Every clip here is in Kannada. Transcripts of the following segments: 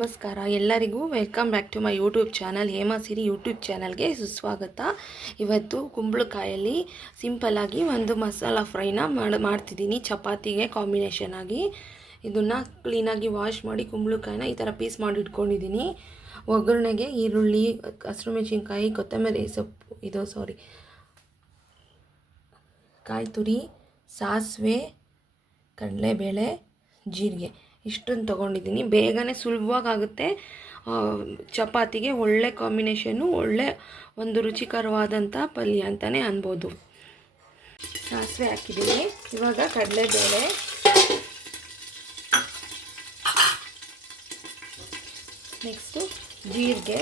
ನಮಸ್ಕಾರ ಎಲ್ಲರಿಗೂ welcome back to my YouTube channel Hema Siri YouTube ಚಾನಲ್ಗೆ ಸುಸ್ವಾಗತ. ಇವತ್ತು ಕುಂಬಳಕಾಯಲ್ಲಿ ಸಿಂಪಲ್ಲಾಗಿ ಒಂದು ಮಸಾಲ ಫ್ರೈನ ಮಾಡ್ತಿದ್ದೀನಿ ಚಪಾತಿಗೆ ಕಾಂಬಿನೇಷನ್ ಆಗಿ. ಇದನ್ನು ಕ್ಲೀನಾಗಿ ವಾಶ್ ಮಾಡಿ ಕುಂಬಳಕಾಯಿನ ಈ ಥರ ಪೀಸ್ ಮಾಡಿ ಇಟ್ಕೊಂಡಿದ್ದೀನಿ. ಒಗ್ಗರಣೆಗೆ ಈರುಳ್ಳಿ, ಹಸಿರು ಮೆಣಸಿನ್ಕಾಯಿ, ಕೊತ್ತಂಬರಿ ಸೊಪ್ಪು ಕಾಯಿ ತುರಿ, ಸಾಸಿವೆ, ಕಡಲೆಬೇಳೆ, ಜೀರಿಗೆ ಇಷ್ಟನ್ನು ತೊಗೊಂಡಿದ್ದೀನಿ. ಬೇಗನೆ ಸುಲಭವಾಗುತ್ತೆ. ಚಪಾತಿಗೆ ಒಳ್ಳೆ ಕಾಂಬಿನೇಷನ್ನು, ಒಳ್ಳೆ ಒಂದು ರುಚಿಕರವಾದಂಥ ಪಲ್ಯ ಅಂತಲೇ ಅನ್ಬೋದು. ಸಾಸಿವೆ ಹಾಕಿದ್ದೀನಿ. ಇವಾಗ ಕಡಲೆಬೇಳೆ, ನೆಕ್ಸ್ಟು ಜೀರಿಗೆ,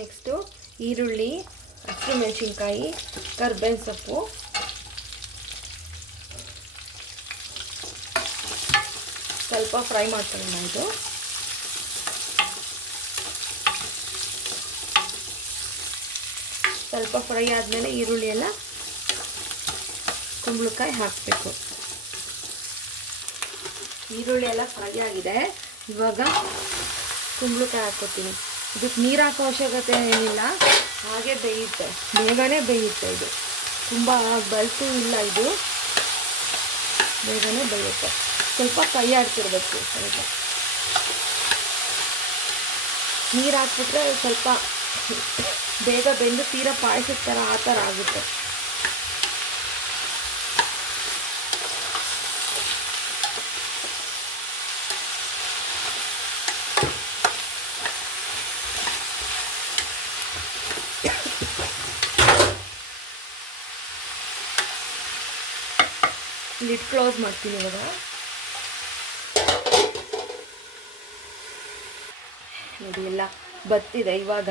ನೆಕ್ಸ್ಟು ಈರುಳ್ಳಿ, ಹಸಿರು ಮೆಣಸಿನ್ಕಾಯಿ, ಕರ್ಬೇವಿನ ಸೊಪ್ಪು, ಸ್ವಲ್ಪ ಫ್ರೈ ಮಾಡ್ಕೊಳ್ಳೋಣ. ಇದು ಸ್ವಲ್ಪ ಫ್ರೈ ಆದಮೇಲೆ ಈರುಳ್ಳಿ ಎಲ್ಲ ಕುಂಬಳಕಾಯಿ ಹಾಕಬೇಕು. ಈರುಳ್ಳಿ ಎಲ್ಲ ಫ್ರೈ ಆಗಿದೆ. ಇವಾಗ ಕುಂಬಳಕಾಯಿ ಹಾಕ್ಕೊತೀನಿ. ಇದಕ್ಕೆ ನೀರು ಹಾಕೋ ಅವಶ್ಯಕತೆ ಏನಿಲ್ಲ, ಹಾಗೆ ಬೇಯುತ್ತೆ, ಬೇಗನೆ ಬೇಯುತ್ತೆ. ಇದು ತುಂಬ ಬಲ್ತು ಇಲ್ಲ, ಇದು ಬೇಗನೆ ಬೇಯುತ್ತೆ. ಸ್ವಲ್ಪ ಕೈ ಆಡ್ತಿರ್ಬೇಕು. ಸ್ವಲ್ಪ ನೀರು ಹಾಕ್ಬಿಟ್ರೆ ಸ್ವಲ್ಪ ಬೇಗ ಬೆಂದು ತೀರಾ ಪಾಯಸದ ಥರ ಆ ಥರ ಆಗುತ್ತೆ. ಲಿಡ್ ಕ್ಲೋಸ್ ಮಾಡ್ತೀನಿ. ಇವಾಗ ನೋಡಿ ಎಲ್ಲ ಬತ್ತಿದೆ. ಇವಾಗ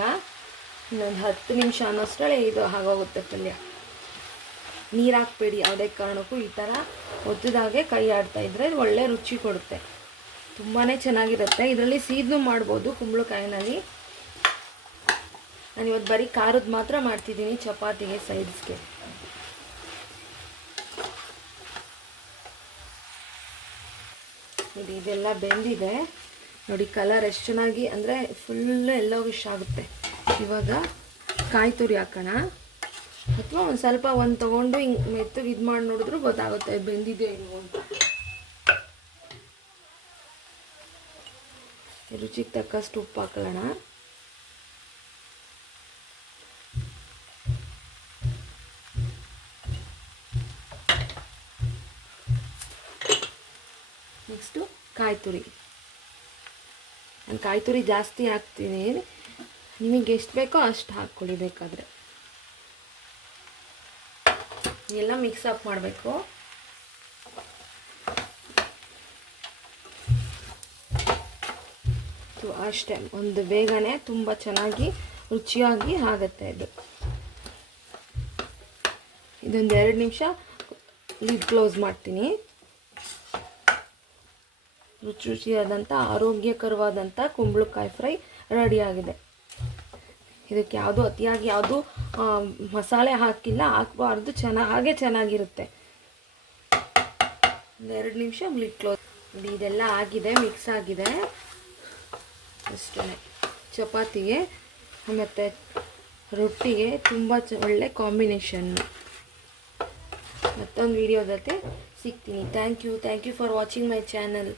ಇನ್ನೊಂದು 10 ನಿಮಿಷ ಅನ್ನೋಷ್ಟರಲ್ಲೇ ಇದು ಆಗೋಗುತ್ತೆ ಪಲ್ಯ. ನೀರು ಹಾಕ್ಬೇಡಿ ಯಾವುದೇ ಕಾರಣಕ್ಕೂ. ಈ ಥರ ಒತ್ತಿದಾಗೆ ಕೈ ಆಡ್ತಾ ಇದ್ದರೆ ಒಳ್ಳೆ ರುಚಿ ಕೊಡುತ್ತೆ, ತುಂಬಾ ಚೆನ್ನಾಗಿರುತ್ತೆ. ಇದರಲ್ಲಿ ಸೀದೂ ಮಾಡ್ಬೋದು ಕುಂಬಳಕಾಯಿನಲ್ಲಿ. ನಾನಿವತ್ತು ಬರೀ ಖಾರದ ಮಾತ್ರ ಮಾಡ್ತಿದ್ದೀನಿ ಚಪಾತಿಗೆ ಸೈಡ್ಸ್ಗೆ. ಇದೆಲ್ಲ ಬೆಂದಿದೆ ನೋಡಿ. ಕಲರ್ ಎಷ್ಟು ಚೆನ್ನಾಗಿ ಅಂದರೆ ಫುಲ್ ಎಲ್ಲೋಗಿಶ್ ಆಗುತ್ತೆ. ಇವಾಗ ಕಾಯಿ ತುರಿ ಹಾಕೋಣ, ಅಥವಾ ಒಂದು ಸ್ವಲ್ಪ ತೊಗೊಂಡು ಹಿಂಗೆ ಮೆತ್ತಗೆ ಇದು ಮಾಡಿ ನೋಡಿದ್ರು ಗೊತ್ತಾಗುತ್ತೆ ಬೆಂದಿದೆ ಇಲ್ವೋ ಅಂತ. ರುಚಿಗೆ ತಕ್ಕಷ್ಟು ಉಪ್ಪು ಹಾಕೊಳ್ಳೋಣ. ನೆಕ್ಸ್ಟು ಕಾಯಿ ತುರಿ. ನಾನು ಕಾಯಿ ತುರಿ ಜಾಸ್ತಿ ಹಾಕ್ತೀನಿ, ನಿಮಗೆ ಎಷ್ಟು ಬೇಕೋ ಅಷ್ಟು ಹಾಕ್ಕೊಳ್ಳಿ ಬೇಕಾದರೆ. ಎಲ್ಲ ಮಿಕ್ಸ್ ಅಪ್ ಮಾಡಬೇಕು. ಅಷ್ಟೇ, ಒಂದು ಬೇಗನೆ ತುಂಬ ಚೆನ್ನಾಗಿ ರುಚಿಯಾಗಿ ಆಗುತ್ತೆ ಇದು. ಇದೊಂದು 2 ನಿಮಿಷ ಲಿಡ್ ಕ್ಲೋಸ್ ಮಾಡ್ತೀನಿ. ರುಚಿಯಾದಂಥ ಆರೋಗ್ಯಕರವಾದಂಥ ಕುಂಬಳಕಾಯಿ ಫ್ರೈ ರೆಡಿಯಾಗಿದೆ. ಇದಕ್ಕೆ ಅತಿಯಾಗಿ ಯಾವುದು ಮಸಾಲೆ ಹಾಕಿಲ್ಲ, ಹಾಕಬಾರ್ದು. ಹಾಗೆ ಚೆನ್ನಾಗಿರುತ್ತೆ. 2 ನಿಮಿಷ ಲಿಡ್ ಕ್ಲೋಸ್. ಇದೆಲ್ಲ ಆಗಿದೆ, ಮಿಕ್ಸ್ ಆಗಿದೆ. ಅಷ್ಟೇ, ಚಪಾತಿಗೆ ಮತ್ತು ರೊಟ್ಟಿಗೆ ತುಂಬ ಒಳ್ಳೆ ಕಾಂಬಿನೇಷನ್ನು. ಮತ್ತೊಂದು ವಿಡಿಯೋ ಜೊತೆ ಸಿಗ್ತೀನಿ. Thank you for watching my channel.